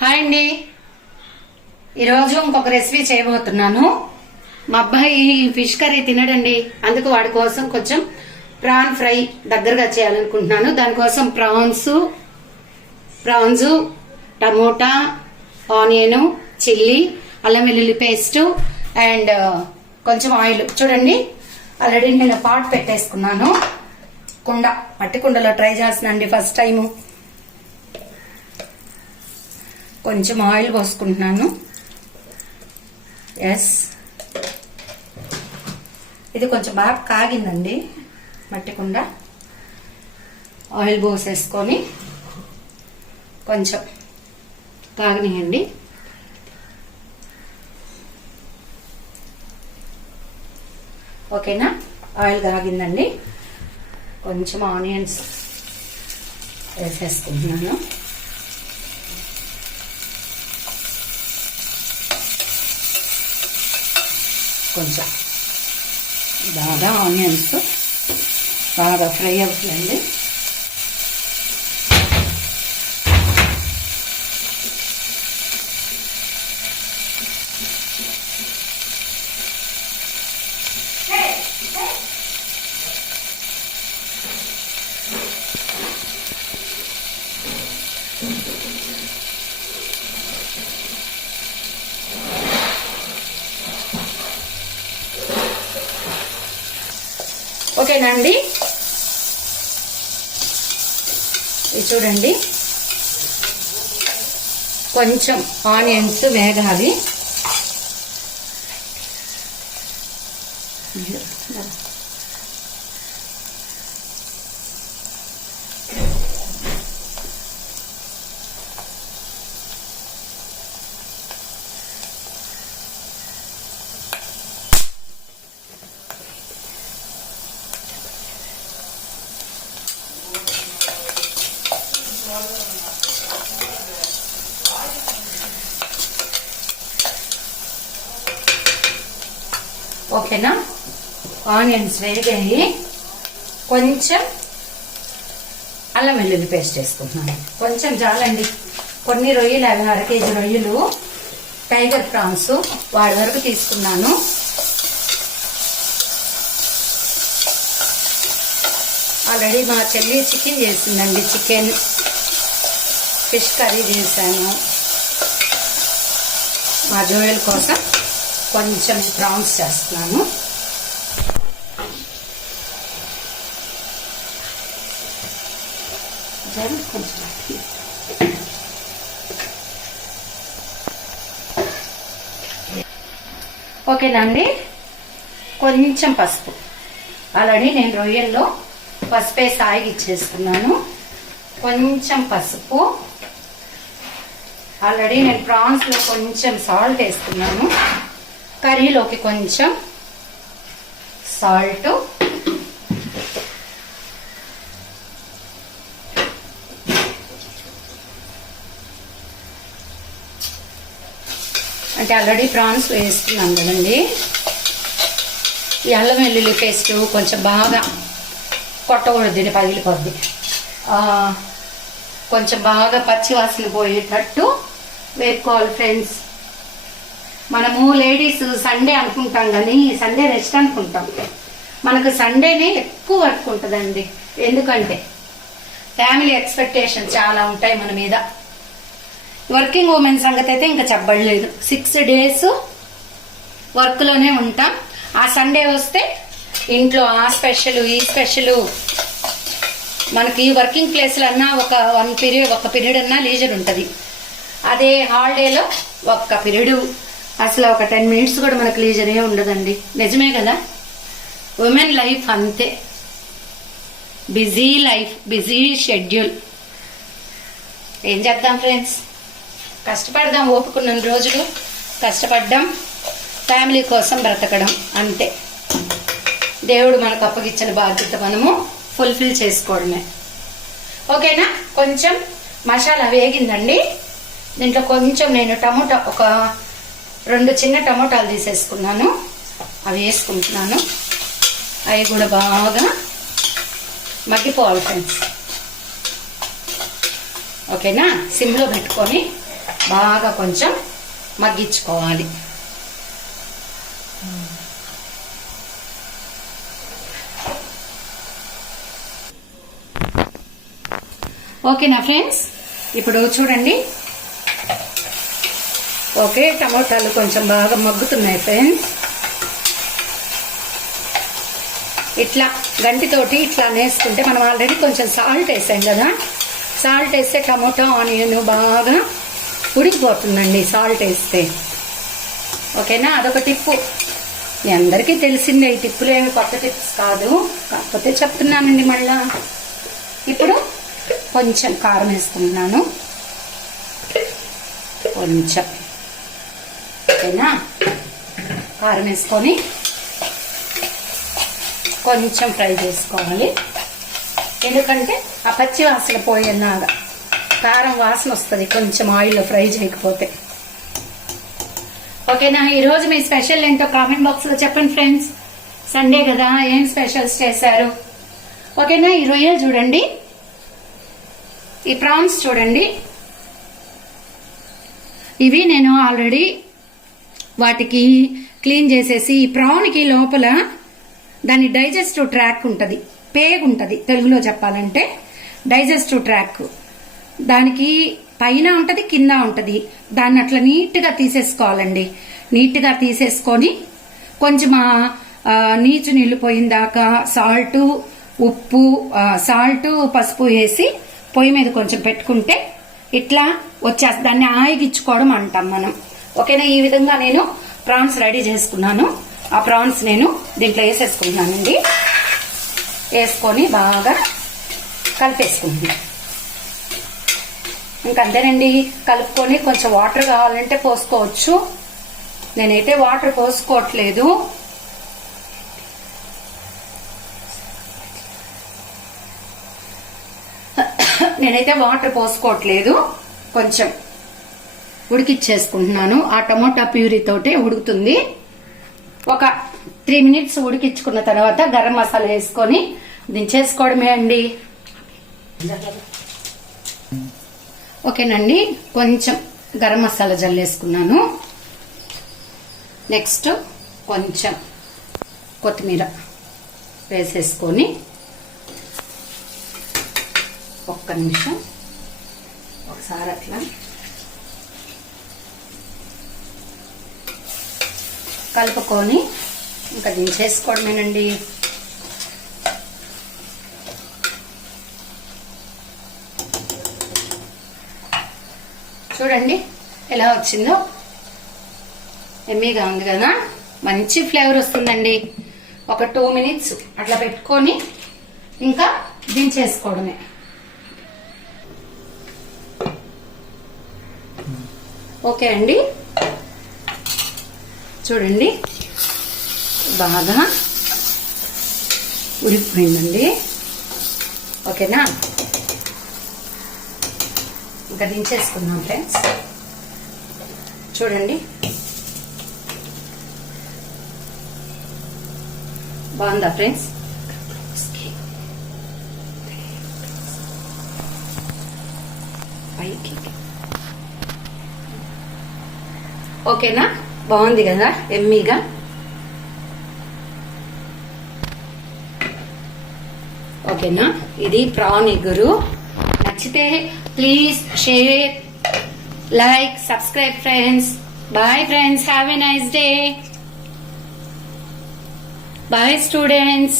Hi అండి, ఈరోజు ఇంకొక రెసిపీ చేయబోతున్నాను. మా అబ్బాయి ఫిష్ కర్రీ తినడండి, అందుకు వాడి కోసం కొంచెం ప్రాన్ ఫ్రై దగ్గరగా చేయాలనుకుంటున్నాను. దానికోసం ప్రాన్స్, టమోటా, ఆనియన్, చిల్లీ, అల్లం వెల్లుల్లి పేస్ట్ అండ్ కొంచెం ఆయిల్. చూడండి, ఆల్రెడీ నేను పాట్ పెట్టేసుకున్నాను. మట్టి కుండలో ట్రై చేస్తున్నానండి ఫస్ట్ టైము. కొంచెం ఆయిల్ పోసుకుంటున్నాను. ఎస్, ఇది కొంచెం బాగా కాగిందండి మట్టి కుండ. ఆయిల్ పోసేసుకొని కొంచెం కాగనియండి. ఓకేనా, ఆయిల్ కాగిందండి. కొంచెం ఆనియన్స్ వేసేసుకుంటున్నాను. కొంచెం బాగా ఆనియన్స్ బాగా ఫ్రై అవుతుందండి. ఓకేనా అండి, ఇది చూడండి కొంచెం ఆనియన్స్ వేగాలి. ఓకేనా, ఆనియన్స్ వేగాయి. కొంచెం అల్లం వెల్లుల్లి పేస్ట్ వేసుకుంటున్నాను. కొంచెం చాలండి, కొన్ని రొయ్యలు, అవి 1/2 కేజీ రొయ్యలు టైగర్ ప్రాన్స్ వాడి వరకు తీసుకున్నాను. ఆల్రెడీ మా చెల్లి చికెన్ చేసిందండి, చికెన్ ఫిష్ కర్రీ చేశాను. మా జోయల్ కోసం కొంచెం ప్రాన్స్ చేస్తున్నాను. ఓకేనా అండి, కొంచెం పసుపు. ఆల్రెడీ నేను రొయ్యల్లో పసుపే సాయిగా ఇచ్చేస్తున్నాను. కొంచెం పసుపు. ఆల్రెడీ నేను ప్రాన్స్లో కొంచెం సాల్ట్ వేస్తున్నాను. కర్రీలోకి కొంచెం సాల్ట్. అంటే ఆల్రెడీ ప్రాన్స్ వేస్తున్నాను కదండి. ఈ అల్లం వెల్లుల్లి పేస్ట్ కొంచెం బాగా కొట్టకూడదు, పగిలిపోద్ది. కొంచెం బాగా పచ్చివాసన పోయేటట్టు వేపుకోవాలి ఫ్రెండ్స్. మనము లేడీస్ సండే అనుకుంటాం కానీ సండే రెస్ట్ అనుకుంటాం. మనకు సండేనే ఎక్కువ వర్క్ ఉంటుందండి. ఎందుకంటే ఫ్యామిలీ ఎక్స్పెక్టేషన్ చాలా ఉంటాయి మన మీద. వర్కింగ్ ఉమెన్ సంగతి అయితే ఇంకా చెప్పలేదు. 6 days వర్క్లోనే ఉంటాం. ఆ సండే వస్తే ఇంట్లో ఆ స్పెషల్, ఈ స్పెషల్. మనకి వర్కింగ్ ప్లేస్లో అన్నా ఒక పీరియడ్ అన్నా లీజర్ ఉంటుంది. అదే హాలిడేలో ఒక్క పీరియడ్, అసలు ఒక 10 minutes కూడా మనకు లీజరే ఉండదండి. నిజమే కదా, ఉమెన్ లైఫ్ అంతే. Busy life, busy schedule. ఏం చేద్దాం ఫ్రెండ్స్, కష్టపడదాం. ఓపుకున్న రోజులు కష్టపడ్డాం, ఫ్యామిలీ కోసం బ్రతకడం అంతే. దేవుడు మనకు అప్పగిచ్చిన బాధ్యత మనము ఫుల్ఫిల్ చేసుకోవడమే. ఓకేనా, కొంచెం మసాలా వేగిందండి. దీంట్లో కొంచెం నేను టమోటా, ఒక 2 చిన్న టమోటాలు తీసేసుకున్నాను, అవి వేసుకుంటున్నాను. అవి కూడా బాగా మగ్గిపోవాలి ఫ్రెండ్స్. ఓకేనా. సిమ్లో పెట్టుకొని బాగా కొంచెం మగ్గించుకోవాలి. ఓకేనా ఫ్రెండ్స్, ఇప్పుడు చూడండి. ఓకే, టమోటాలు కొంచెం బాగా మగ్గుతున్నాయి ఫ్రెండ్స్. ఇట్లా గంటితోటి ఇట్లా నేసుకుంటే, మనం ఆల్రెడీ కొంచెం సాల్ట్ వేసాం కదా, సాల్ట్ వేస్తే టమోటా ఆనియన్ బాగా ఉడికిపోతుందండి సాల్ట్ వేస్తే. ఓకేనా, అదొక టిప్పు. మీ అందరికీ తెలిసిందే, ఈ టిప్పులు ఏమి కొత్త టిప్స్ కాదు, కాకపోతే చెప్తున్నానండి మళ్ళా. ఇప్పుడు కొంచెం కారం వేసుకుంటున్నాను, కొంచెం. ఓకేనా, కారం వేసుకొని కొంచెం ఫ్రై చేసుకోవాలి. ఎందుకంటే ఆ పచ్చి వాసన పోయేలాగా, కారం వాసన వస్తుంది కొంచెం ఆయిల్లో ఫ్రై చేయకపోతే. ఓకేనా, ఈరోజు మీ స్పెషల్ ఏంటో కామెంట్ బాక్స్ లో చెప్పండి ఫ్రెండ్స్. సండే కదా, ఏం స్పెషల్స్ చేశారు? ఓకేనా, ఈ రొయ్యలు చూడండి, ఈ ప్రాన్స్ చూడండి. ఇవి నేను ఆల్రెడీ వాటికి క్లీన్ చేసేసి, ఈ ప్రాన్కి లోపల దాని డైజెస్టివ్ ట్రాక్ ఉంటుంది, పేగు ఉంటుంది తెలుగులో చెప్పాలంటే. డైజెస్టివ్ ట్రాక్ దానికి పైన ఉంటుంది, కింద ఉంటుంది. దాన్ని అట్లా నీట్గా తీసేసుకోవాలండి. నీట్గా తీసేసుకొని కొంచెం నీచు నీళ్లు పోయిన దాకా సాల్ట్ పసుపు వేసి పొయ్యి మీద కొంచెం పెట్టుకుంటే ఇట్లా వచ్చేస్తుంది. దాన్ని ఆయిగిచ్చుకోవడం అంటాం మనం. ఓకేనా, ఈ విధంగా నేను ప్రాన్స్ రెడీ చేసుకున్నాను. ఆ ప్రాన్స్ నేను దీంట్లో వేసేసుకుంటున్నానండి. వేసుకొని బాగా కలిపేసుకుంటున్నాను. ఇంకంతేనండి, కలుపుకొని కొంచెం వాటర్ కావాలంటే పోసుకోవచ్చు. నేనైతే వాటర్ పోసుకోవట్లేదు. కొంచెం ఉడికిచ్చేసుకుంటున్నాను. ఆ టమోటా ప్యూరీ తోటే ఉడుకుతుంది. ఒక 3 minutes ఉడికించుకున్న తర్వాత గరం మసాలా వేసుకొని దించేసుకోవడమే అండి. ఓకేనండి, కొంచెం గరం మసాలా జల్లేసుకున్నాను. నెక్స్ట్ కొంచెం కొత్తిమీర వేసేసుకొని ఒక్క నిమిషం ఒకసారి అట్లా కలుపుకొని ఇంకా దించేసుకోవడమేనండి. చూడండి ఎలా వచ్చిందో, ఎమ్మీగా ఉంది కదా, మంచి ఫ్లేవర్ వస్తుందండి. ఒక 2 minutes అట్లా పెట్టుకొని ఇంకా దించేసుకోవడమే. ఓకే అండి, చూడండి బాగా ఉడికిపోయిందండి. ఓకేనా, ఇంకా దించేసుకుందాం ఫ్రెండ్స్. చూడండి బాగుందా ఫ్రెండ్స్? పైకి ఓకేనా, బాగుంది కదా ఎమ్మీగా. ఓకేనా, ఇది ప్రాన్ ఇగురు. నచ్చితే please share, like, subscribe friends. Bye friends, have a nice day. Bye students.